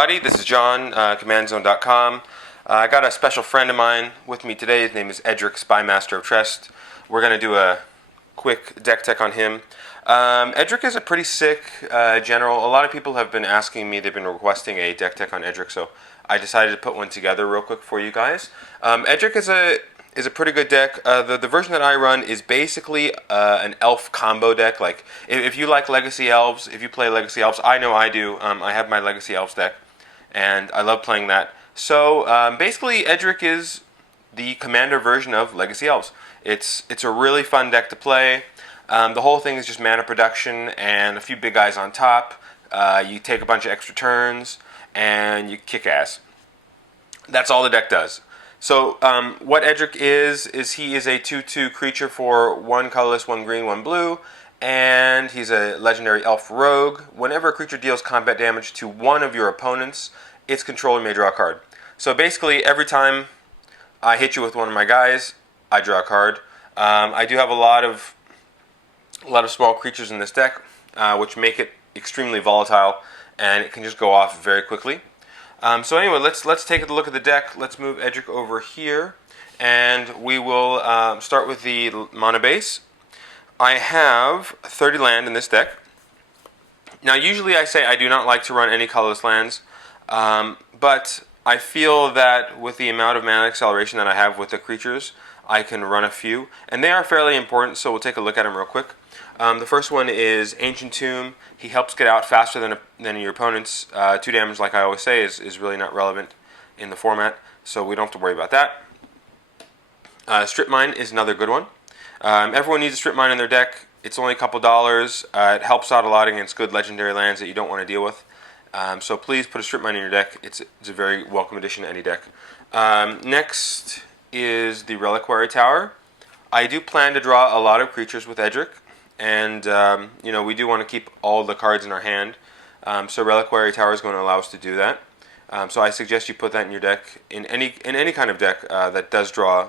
everybody. This is John, CommandZone.com. I got a special friend of mine with me today. His name is Edric, Spymaster of Trest. We're going to do a quick deck tech on him. Edric is a pretty sick general. A lot of people have been asking me, they've been requesting a deck tech on Edric, so I decided to put one together real quick for you guys. Edric is a pretty good deck. The version that I run is basically an elf combo deck. Like, if you like Legacy Elves, if you play Legacy Elves, I know I do. I have my Legacy Elves deck, and I love playing that. So basically, Edric is the commander version of Legacy Elves. It's a really fun deck to play. The whole thing is just mana production and a few big guys on top. You take a bunch of extra turns, and you kick ass. That's all the deck does. So what Edric is he is a 2/2 creature for 1 colorless, 1 green, 1 blue, and he's a legendary elf rogue. Whenever a creature deals combat damage to one of your opponents, its controller may draw a card. So basically, every time I hit you with one of my guys, I draw a card. I do have a lot of small creatures in this deck, which make it extremely volatile, and it can just go off very quickly. So anyway, let's take a look at the deck. Let's move Edric over here, and we will start with the mana base. I have 30 land in this deck. Now, usually I say I do not like to run any colorless lands, but I feel that with the amount of mana acceleration that I have with the creatures, I can run a few, and they are fairly important, so we'll take a look at them real quick. The first one is Ancient Tomb. He helps get out faster than your opponents. 2 damage, like I always say, is really not relevant in the format, so we don't have to worry about that. Strip Mine is another good one. Everyone needs a Strip Mine in their deck. It's only a couple dollars. It helps out a lot against good legendary lands that you don't want to deal with. So please put a Strip Mine in your deck. It's a very welcome addition to any deck. Next is the Reliquary Tower. I do plan to draw a lot of creatures with Edric, and we do want to keep all the cards in our hand. So Reliquary Tower is going to allow us to do that. So I suggest you put that in your deck, in any kind of deck that does draw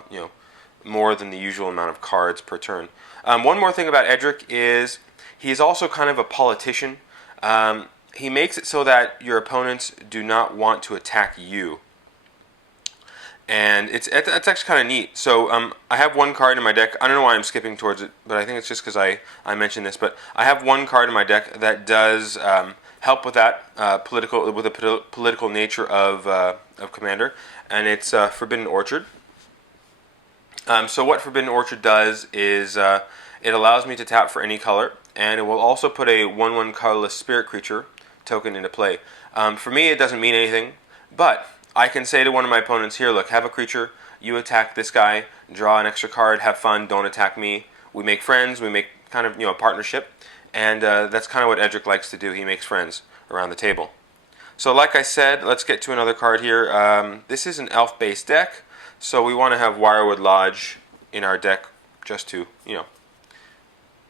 more than the usual amount of cards per turn. One more thing about Edric is he's also kind of a politician. He makes it so that your opponents do not want to attack you. And it's actually kind of neat. So I have one card in my deck. I don't know why I'm skipping towards it, but I think it's just because I mentioned this. But I have one card in my deck that does help with that political nature of Commander, and it's Forbidden Orchard. So what Forbidden Orchard does is it allows me to tap for any color, and it will also put a 1/1 colorless spirit creature token into play. For me, it doesn't mean anything, but I can say to one of my opponents, here, look, have a creature, you attack this guy, draw an extra card, have fun, don't attack me. We make friends, we make kind of a partnership, and that's kind of what Edric likes to do. He makes friends around the table. So like I said, let's get to another card here. This is an elf-based deck, so we want to have Wirewood Lodge in our deck just to,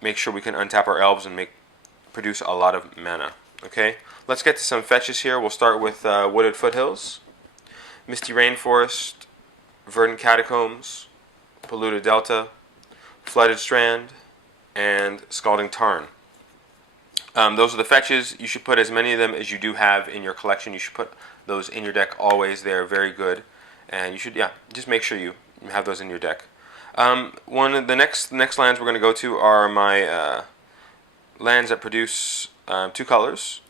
make sure we can untap our elves and produce a lot of mana. Okay, let's get to some fetches here. We'll start with Wooded Foothills, Misty Rainforest, Verdant Catacombs, Polluted Delta, Flooded Strand, and Scalding Tarn. Those are the fetches. You should put as many of them as you do have in your collection. You should put those in your deck always. They are very good, and you should just make sure you have those in your deck. One of the next lands we're going to go to are my lands that produce 2 colors,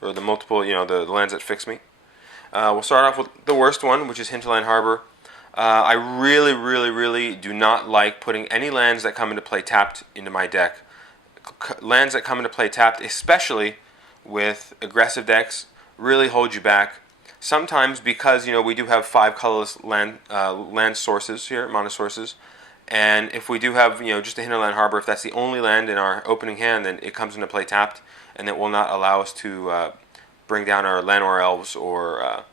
or the multiple, the lands that fix me. We'll start off with the worst one, which is Hinterland Harbor. I really, really, really do not like putting any lands that come into play tapped into my deck. Lands that come into play tapped, especially with aggressive decks, really hold you back. Sometimes because we do have 5 colorless land sources here, mana sources, and if we do have just a Hinterland Harbor, if that's the only land in our opening hand, then it comes into play tapped, and it will not allow us to bring down our Llanowar Elves or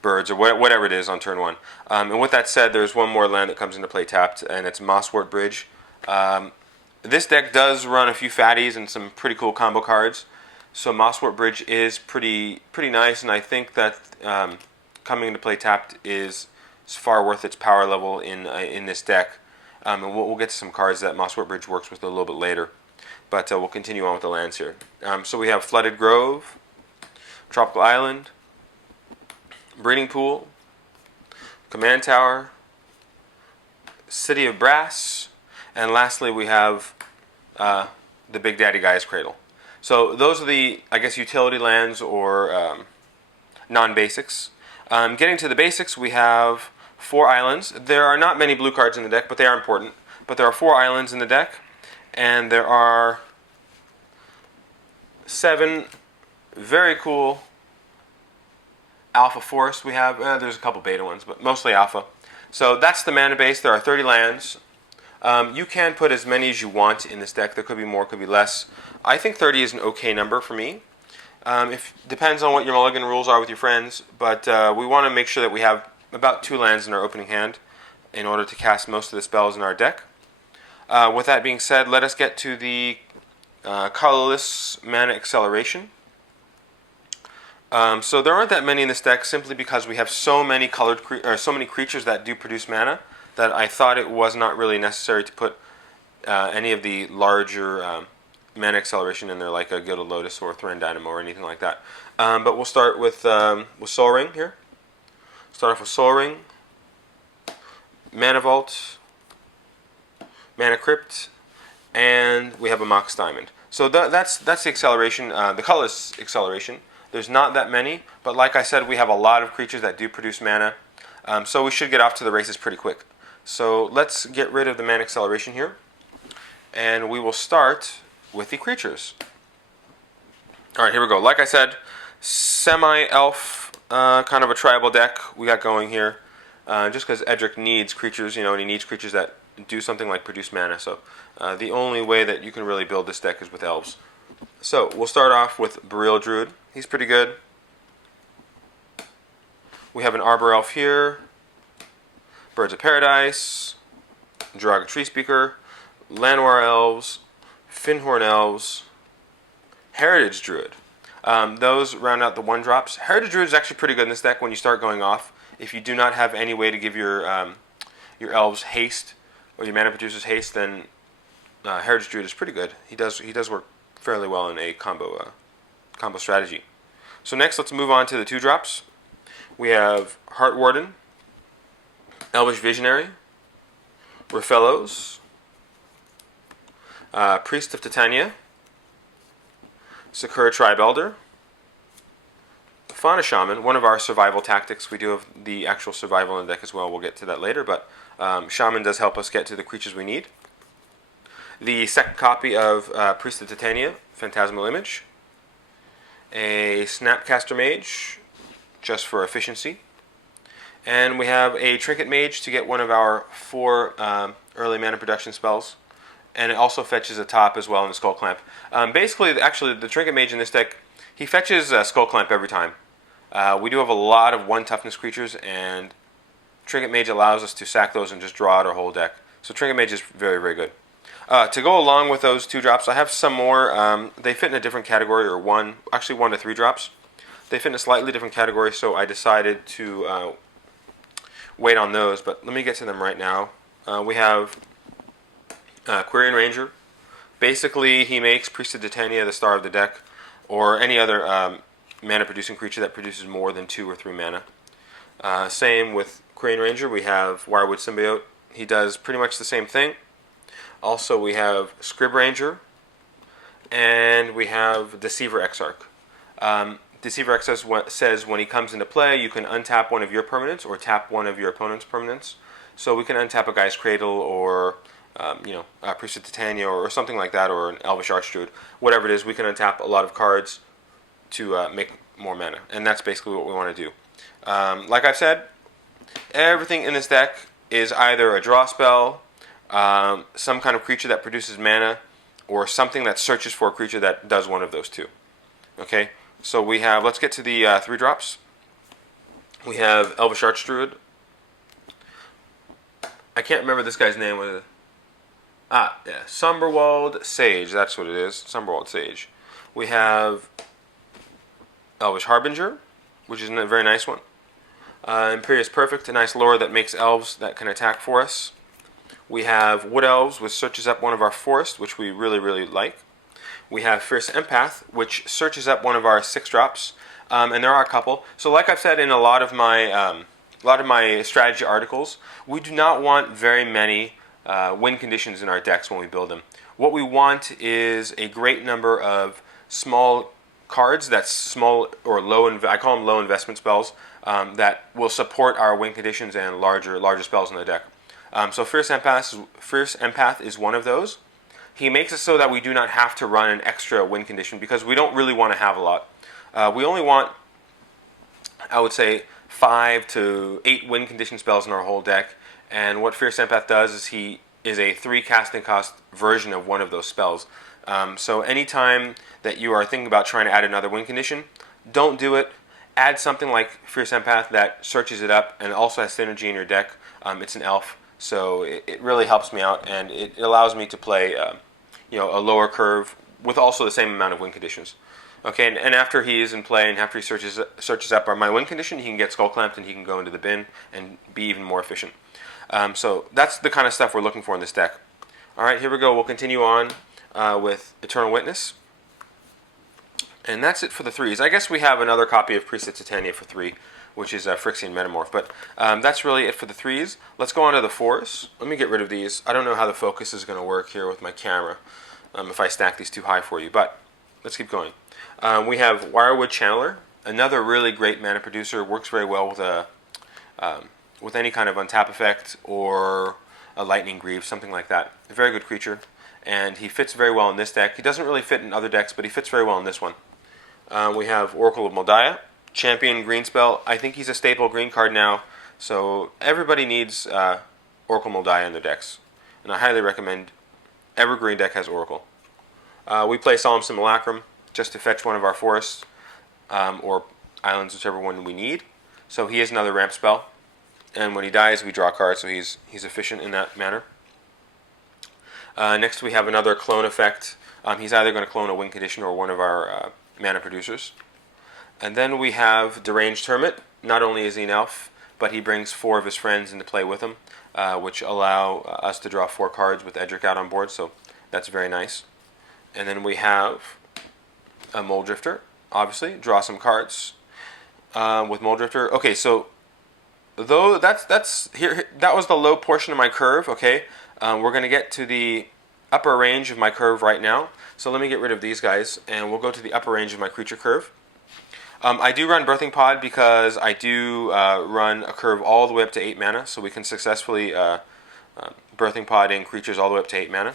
birds or whatever it is on turn 1. And with that said, there's one more land that comes into play tapped, and it's Mosswort Bridge. This deck does run a few fatties and some pretty cool combo cards, so Mosswort Bridge is pretty nice, and I think that coming into play tapped is far worth its power level in this deck. And we'll get to some cards that Mosswort Bridge works with a little bit later. But we'll continue on with the lands here. So we have Flooded Grove, Tropical Island, Breeding Pool, Command Tower, City of Brass, and lastly we have the Big Daddy Guy's Cradle. So those are the, I guess, utility lands or non-basics. Getting to the basics, we have 4 islands. There are not many blue cards in the deck, but they are important. But there are 4 islands in the deck, and there are 7 very cool alpha forests we have. There's a couple beta ones, but mostly alpha. So that's the mana base. There are 30 lands. You can put as many as you want in this deck. There could be more, could be less. I think 30 is an okay number for me. Depends on what your mulligan rules are with your friends, but we want to make sure that we have about 2 lands in our opening hand in order to cast most of the spells in our deck. With that being said, let us get to the colorless mana acceleration. So there aren't that many in this deck simply because we have so many so many creatures that do produce mana that I thought it was not really necessary to put any of the larger mana acceleration in there, like a Gilded Lotus or Thran Dynamo or anything like that. But we'll start with Soul Ring here. Start off with Soul Ring, Mana Vault, Mana Crypt, and we have a Mox Diamond. So that's the acceleration, the colorless acceleration. There's not that many, but like I said, we have a lot of creatures that do produce mana, so we should get off to the races pretty quick. So let's get rid of the mana acceleration here, and we will start with the creatures. Alright, here we go. Like I said, semi-elf, kind of a tribal deck we got going here, just because Edric needs creatures, and he needs creatures that do something like produce mana, so the only way that you can really build this deck is with elves. So we'll start off with Burial Druid. He's pretty good. We have an Arbor Elf here, Birds of Paradise, Draga Tree Speaker, Llanowar Elves, Finhorn Elves, Heritage Druid. Those round out the 1-drops. Heritage Druid is actually pretty good in this deck when you start going off. If you do not have any way to give your elves haste, or your mana producers haste, then Heritage Druid is pretty good. He does work fairly well in a combo strategy. So next, let's move on to the 2-drops. We have Heart Warden, Elvish Visionary, Raphellos, Priest of Titania, Sakura Tribe Elder, Fauna Shaman, one of our survival tactics. We do have the actual survival in the deck as well. We'll get to that later, but Shaman does help us get to the creatures we need. The second copy of Priest of Titania, Phantasmal Image, a Snapcaster Mage, just for efficiency, and we have a Trinket Mage to get one of our 4 early mana production spells, and it also fetches a top as well in the Skull Clamp. Actually, the Trinket Mage in this deck, he fetches Skull Clamp every time. We do have a lot of 1 toughness creatures, and Trinket Mage allows us to sack those and just draw out our whole deck. So Trinket Mage is very, very good. To go along with those 2-drops, I have some more. They fit in a different category, or 1 to 3-drops. They fit in a slightly different category, so I decided to wait on those. But let me get to them right now. We have Quirion Ranger. Basically, he makes Priest of Titania the star of the deck, or any other mana-producing creature that produces more than 2 or 3 mana. Same with Quirion Ranger. We have Wirewood Symbiote. He does pretty much the same thing. Also, we have Scrib Ranger, and we have Deceiver Exarch. Deceiver Exarch says when he comes into play, you can untap one of your permanents or tap one of your opponent's permanents. So we can untap a Guy's Cradle or a Priest of Titania or something like that, or an Elvish Archdruid. Whatever it is, we can untap a lot of cards to make more mana, and that's basically what we want to do. Like I've said, everything in this deck is either a draw spell, some kind of creature that produces mana, or something that searches for a creature that does one of those 2. Okay, so we have, let's get to the 3-drops. We have Elvish Archdruid. I can't remember this guy's name. Somberwald Sage, that's what it is, Somberwald Sage. We have Elvish Harbinger, which is a very nice one. Imperious Perfect, a nice lore that makes elves that can attack for us. We have Wood Elves, which searches up one of our forests, which we really, really like. We have Fierce Empath, which searches up one of our 6-drops. and there are a couple. So, like I've said in a lot of my strategy articles, we do not want very many win conditions in our decks when we build them. What we want is a great number of small cards that's small or low. I call them low investment spells that will support our win conditions and larger spells in the deck. So Fierce Empath is one of those. He makes it so that we do not have to run an extra win condition because we don't really want to have a lot. We only want, I would say, 5 to 8 win condition spells in our whole deck. And what Fierce Empath does is he is a 3 casting cost version of one of those spells. So anytime that you are thinking about trying to add another win condition, don't do it. Add something like Fierce Empath that searches it up and also has synergy in your deck. It's an elf, so it really helps me out, and it allows me to play a lower curve with also the same amount of win conditions. Okay, and after he is in play and after he searches up my win condition, he can get Skull Clamped and he can go into the bin and be even more efficient. So that's the kind of stuff we're looking for in this deck. All right, here we go. We'll continue on with Eternal Witness. And that's it for the 3s. I guess we have another copy of Priestess Titania for 3, which is Phyrexian Metamorph. But that's really it for the 3s. Let's go on to the 4s. Let me get rid of these. I don't know how the focus is going to work here with my camera if I stack these too high for you. But let's keep going. We have Wirewood Channeler, another really great mana producer. Works very well with any kind of untap effect or a Lightning Greave, something like that. A very good creature. And he fits very well in this deck. He doesn't really fit in other decks, but he fits very well in this one. We have Oracle of Moldiah, champion green spell. I think he's a staple green card now, so everybody needs Oracle Moldiah in their decks. And I highly recommend every green deck has Oracle. We play Solemn Simulacrum just to fetch one of our forests or islands, whichever one we need. So he is another ramp spell. And when he dies, we draw cards, so he's efficient in that manner. Next, we have another clone effect. He's either going to clone a win condition or one of our mana producers. And then we have Deranged Hermit. Not only is he an elf, but he brings 4 of his friends into play with him, which allow us to draw 4 cards with Edric out on board, so that's very nice. And then we have a Mole Drifter, obviously. Draw some cards with Mole Drifter. Okay, so though that's here. That was the low portion of my curve. Okay, we're going to get to the upper range of my curve right now. So let me get rid of these guys, and we'll go to the upper range of my creature curve. I do run Birthing Pod because I do run a curve all the way up to 8 mana, so we can successfully Birthing Pod in creatures all the way up to 8 mana.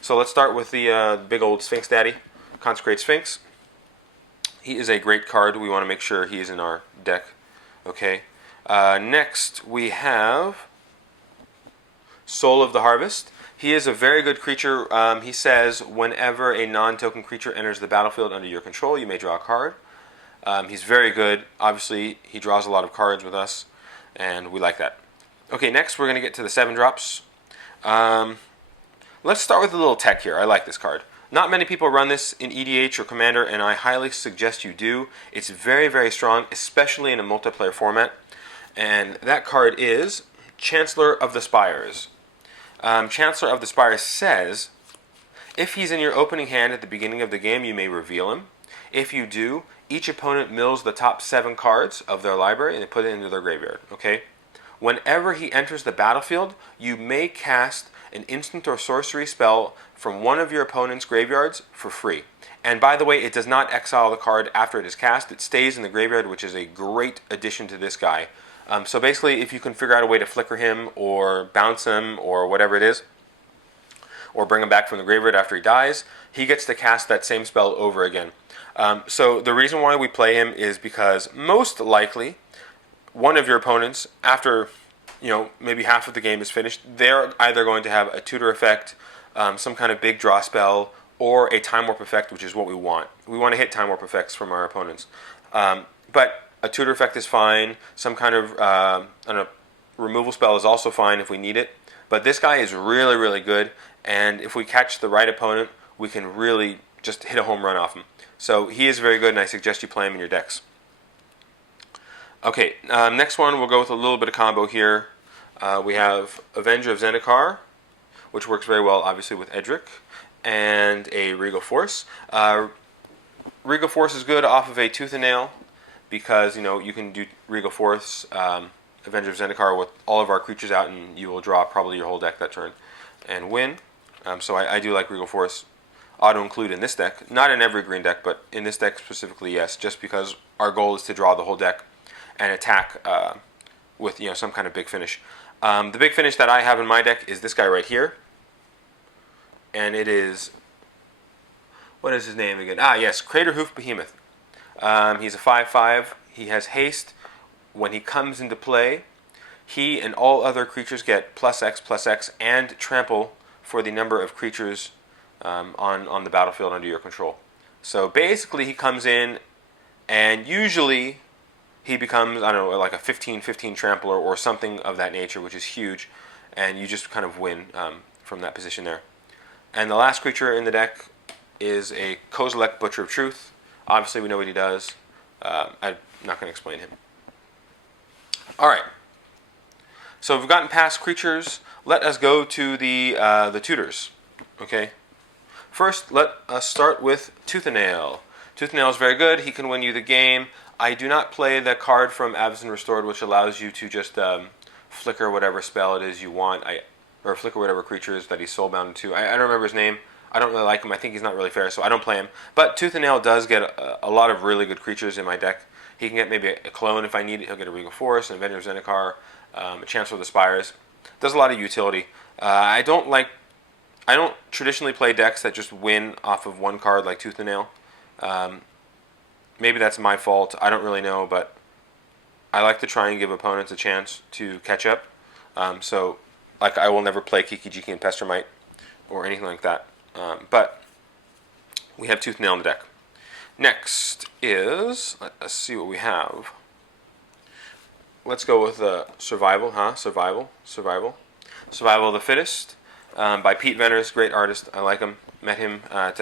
So let's start with the big old Sphinx Daddy, Consecrate Sphinx. He is a great card. We want to make sure he is in our deck. Okay. Next we have Soul of the Harvest. He is a very good creature. He says whenever a non-token creature enters the battlefield under your control, you may draw a card. He's very good. Obviously, he draws a lot of cards with us, and we like that. Okay, next we're going to get to the 7-drops. Let's start with a little tech here. I like this card. Not many people run this in EDH or Commander, and I highly suggest you do. It's very, very strong, especially in a multiplayer format. And that card is Chancellor of the Spires. Chancellor of the Spires says, if he's in your opening hand at the beginning of the game, you may reveal him. If you do, each opponent mills the top 7 cards of their library and they put it into their graveyard. Okay? Whenever he enters the battlefield, you may cast an instant or sorcery spell from one of your opponent's graveyards for free. And by the way, it does not exile the card after it is cast. It stays in the graveyard, which is a great addition to this guy. So basically, if you can figure out a way to flicker him or bounce him or whatever it is, or bring him back from the graveyard after he dies, he gets to cast that same spell over again. So the reason why we play him is because most likely one of your opponents, after maybe half of the game is finished, they're either going to have a tutor effect, some kind of big draw spell, or a Time Warp effect, which is what we want. We want to hit Time Warp effects from our opponents. But a tutor effect is fine. Some kind of removal spell is also fine if we need it. But this guy is really, really good. And if we catch the right opponent, we can really just hit a home run off him. So he is very good, and I suggest you play him in your decks. Okay, next one, we'll go with a little bit of combo here. We have Avenger of Zendikar, which works very well, obviously, with Edric, and a Regal Force. Regal Force is good off of a Tooth and Nail. because you can do Regal Force, Avenger of Zendikar with all of our creatures out, and you will draw probably your whole deck that turn and win. So I do like Regal Force auto-include in this deck. Not in every green deck, but in this deck specifically, yes, just because our goal is to draw the whole deck and attack with some kind of big finish. The big finish that I have in my deck is this guy right here. And it is... what is his name again? Yes, Crater Hoof Behemoth. He's a 5/5. He has haste. When he comes into play, he and all other creatures get +X/+X and trample for the number of creatures on the battlefield under your control. So basically he comes in and usually he becomes, I don't know, like a 15/15 trampler or something of that nature, which is huge, and you just kind of win from that position there. And the last creature in the deck is a Kozilek, Butcher of Truth. Obviously we know what he does. I'm not going to explain him. Alright, so we've gotten past creatures. Let us go to the tutors. Okay. First, let us start with Tooth and Nail. Tooth and Nail is very good. He can win you the game. I do not play the card from Avacyn Restored, which allows you to just flicker whatever spell it is you want, or flicker whatever creatures that he's soulbound to. I don't remember his name. I don't really like him. I think he's not really fair, so I don't play him. But Tooth and Nail does get a lot of really good creatures in my deck. He can get maybe a clone if I need it. He'll get a Regal Force, an Avenger of Zendikar, a Chancellor of the Spires. Does a lot of utility. I don't traditionally play decks that just win off of one card like Tooth and Nail. Maybe that's my fault. I don't really know, but I like to try and give opponents a chance to catch up. So, like, I will never play Kiki Jiki and Pestermite or anything like that. But we have Tooth and Nail in the deck. Next is, let us see what we have. Let's go with Survival, Survival of the Fittest by Pete Venners, great artist. I like him. Met him at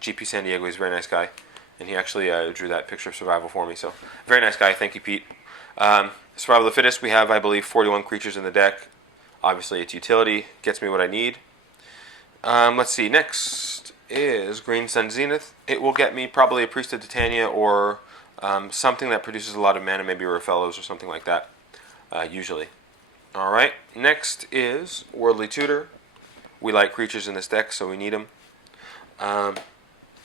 GP San Diego. He's a very nice guy. And he actually drew that picture of Survival for me. So, very nice guy. Thank you, Pete. Survival of the Fittest, we have, I believe, 41 creatures in the deck. Obviously, it's utility. Gets me what I need. Let's see. Next is Green Sun Zenith. It will get me probably a Priest of Titania or something that produces a lot of mana, maybe Fellows or something like that, usually. Alright. Next is Worldly Tutor. We like creatures in this deck, so we need them.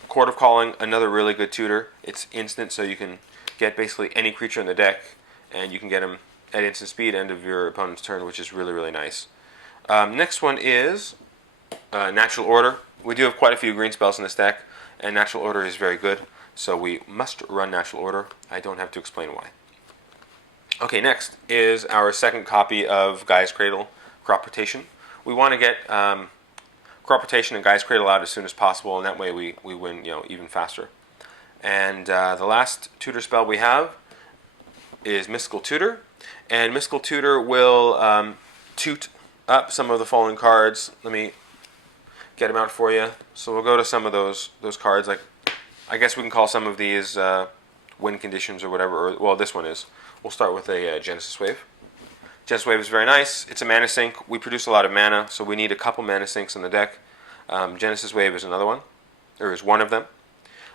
Court of Calling, another really good tutor. It's instant, so you can get basically any creature in the deck, and you can get them at instant speed, end of your opponent's turn, which is really, really nice. Next one is Natural Order. We do have quite a few green spells in this deck, and Natural Order is very good, so we must run Natural Order. I don't have to explain why. Okay, next is our second copy of Gaia's Cradle, Crop Rotation. We want to get Crop Rotation and Gaia's Cradle out as soon as possible, and that way we win even faster. And the last tutor spell we have is Mystical Tutor, and Mystical Tutor will toot up some of the following cards. Let me get them out for you. So we'll go to some of those cards. Like, I guess we can call some of these win conditions or whatever. Well, this one is. We'll start with a Genesis Wave. Genesis Wave is very nice. It's a mana sink. We produce a lot of mana, so we need a couple mana sinks in the deck. Genesis Wave is another one, or is one of them.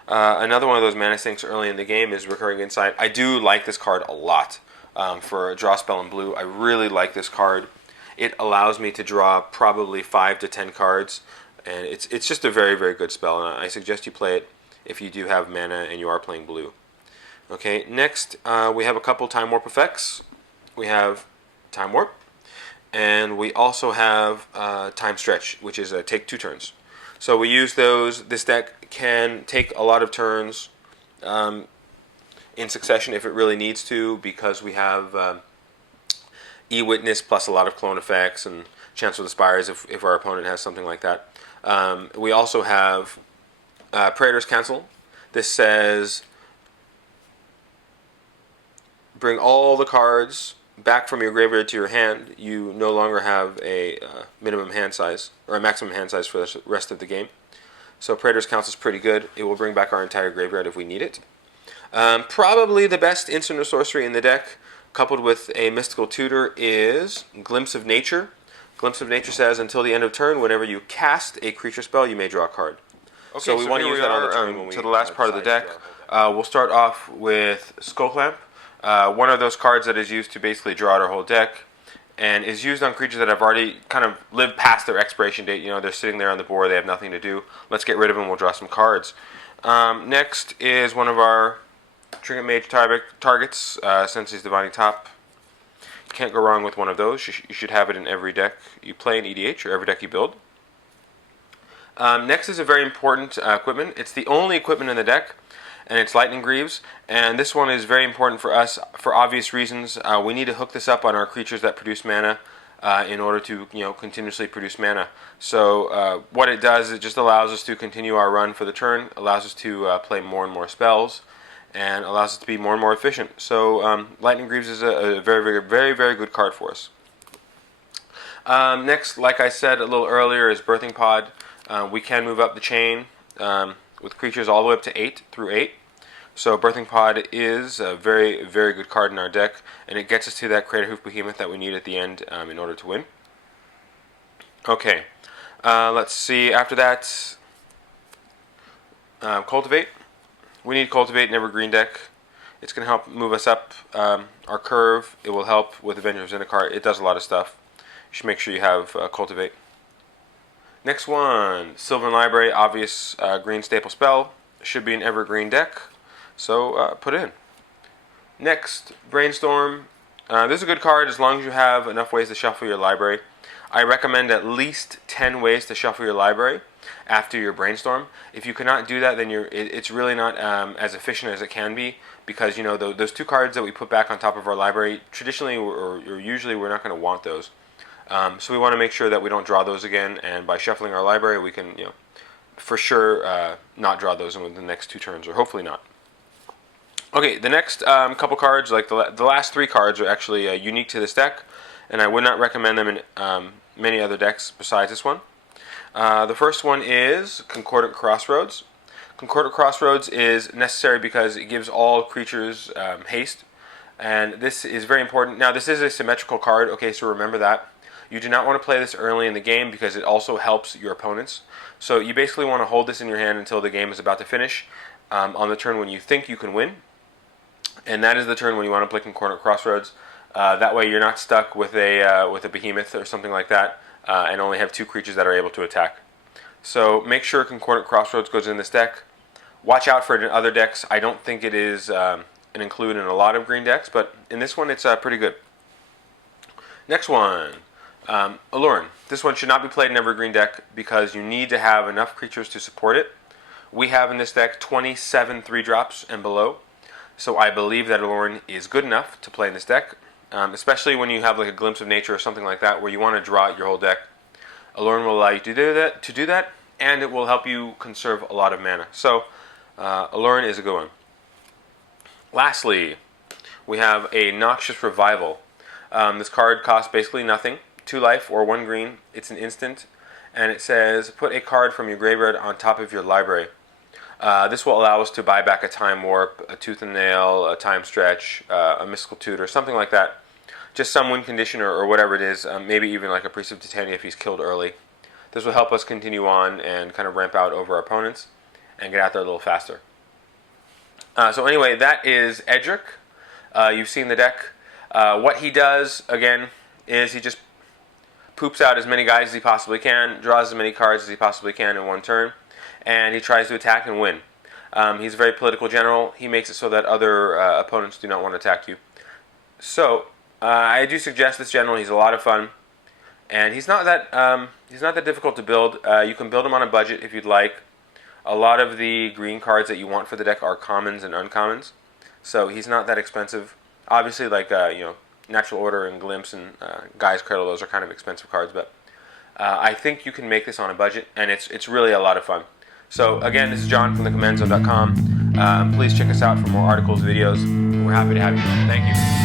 Another one of those mana sinks early in the game is Recurring Insight. I do like this card a lot for a draw spell in blue. I really like this card. It allows me to draw probably 5 to 10 cards, and it's just a very, very good spell, and I suggest you play it if you do have mana and you are playing blue. Okay, next we have a couple Time Warp effects. We have Time Warp, and we also have Time Stretch, which is take 2 turns. So we use those. This deck can take a lot of turns in succession if it really needs to, because we have E-Witness plus a lot of clone effects and Chancellor of the Spires if our opponent has something like that. We also have Praetor's Council. This says bring all the cards back from your graveyard to your hand. You no longer have a minimum hand size, or a maximum hand size for the rest of the game. So Praetor's Council is pretty good. It will bring back our entire graveyard if we need it. Probably the best instant or sorcery in the deck, coupled with a Mystical Tutor, is Glimpse of Nature. Glimpse of Nature says, until the end of turn, whenever you cast a creature spell, you may draw a card. Okay, so we want to use that on the turn when we to the last part of the deck. We'll start off with Skull Clamp, one of those cards that is used to basically draw out our whole deck, and is used on creatures that have already kind of lived past their expiration date. You know, they're sitting there on the board, they have nothing to do. Let's get rid of them, we'll draw some cards. Next is one of our Trinket Mage targets, Sensei's Divining Top. Can't go wrong with one of those. You should have it in every deck you play in EDH, or every deck you build. Next is a very important equipment. It's the only equipment in the deck, and it's Lightning Greaves. And this one is very important for us for obvious reasons. We need to hook this up on our creatures that produce mana in order to continuously produce mana. So what it does, it just allows us to continue our run for the turn, allows us to play more and more spells, and allows us to be more and more efficient. So Lightning Greaves is a very good card for us. Next, like I said a little earlier, is Birthing Pod. We can move up the chain with creatures all the way up to 8 through 8. So Birthing Pod is a very good card in our deck, and it gets us to that Crater Hoof Behemoth that we need at the end in order to win. Okay, let's see. After that, Cultivate. We need Cultivate in every green deck. It's going to help move us up our curve. It will help with Avenger of Zendikar. It does a lot of stuff. You should make sure you have Cultivate. Next one, Sylvan Library, obvious green staple spell. Should be in every green deck, so put it in. Next, Brainstorm. This is a good card as long as you have enough ways to shuffle your library. I recommend at least 10 ways to shuffle your library after your Brainstorm. If you cannot do that, then it's really not as efficient as it can be, because those two cards that we put back on top of our library, traditionally or usually we're not going to want those. So we want to make sure that we don't draw those again, and by shuffling our library we can for sure not draw those in the next 2 turns, or hopefully not. Okay, the next couple cards, like the last 3 cards, are actually unique to this deck, and I would not recommend them in many other decks besides this one. The first one is Concordant Crossroads. Concordant Crossroads is necessary because it gives all creatures haste, and this is very important. Now, this is a symmetrical card, okay, so remember that. You do not want to play this early in the game because it also helps your opponents. So you basically want to hold this in your hand until the game is about to finish on the turn when you think you can win. And that is the turn when you want to play Concordant Crossroads. That way you're not stuck with a behemoth or something like that and only have 2 creatures that are able to attack. So make sure Concordant Crossroads goes in this deck. Watch out for it in other decks. I don't think it is an include in a lot of green decks, but in this one it's pretty good. Next one. Allurin. This one should not be played in every green deck because you need to have enough creatures to support it. We have in this deck 27 3-drops and below, so I believe that Allurin is good enough to play in this deck, especially when you have like a Glimpse of Nature or something like that where you want to draw out your whole deck. Allurin will allow you to do that, and it will help you conserve a lot of mana. So Allurin is a good one. Lastly, we have a Noxious Revival. This card costs basically nothing. 2 life or 1 green. It's an instant, and it says put a card from your graveyard on top of your library. This will allow us to buy back a Time Warp, a Tooth and Nail, a Time Stretch, a Mystical Tutor, something like that. Just some win condition or whatever it is, maybe even like a Priest of Titania if he's killed early. This will help us continue on and kind of ramp out over our opponents and get out there a little faster. So anyway, that is Edric. You've seen the deck. What he does, again, is he just poops out as many guys as he possibly can, draws as many cards as he possibly can in 1 turn, and he tries to attack and win. He's a very political general. He makes it so that other opponents do not want to attack you. So I do suggest this general. He's a lot of fun, and he's not that difficult to build. You can build him on a budget if you'd like. A lot of the green cards that you want for the deck are commons and uncommons, so he's not that expensive. Obviously, like Natural Order and Glimpse and Guy's Cradle, those are kind of expensive cards, but I think you can make this on a budget, and it's really a lot of fun. So again, this is John from theCommandZone.com. Please check us out for more articles, videos. We're happy to have you. Thank you.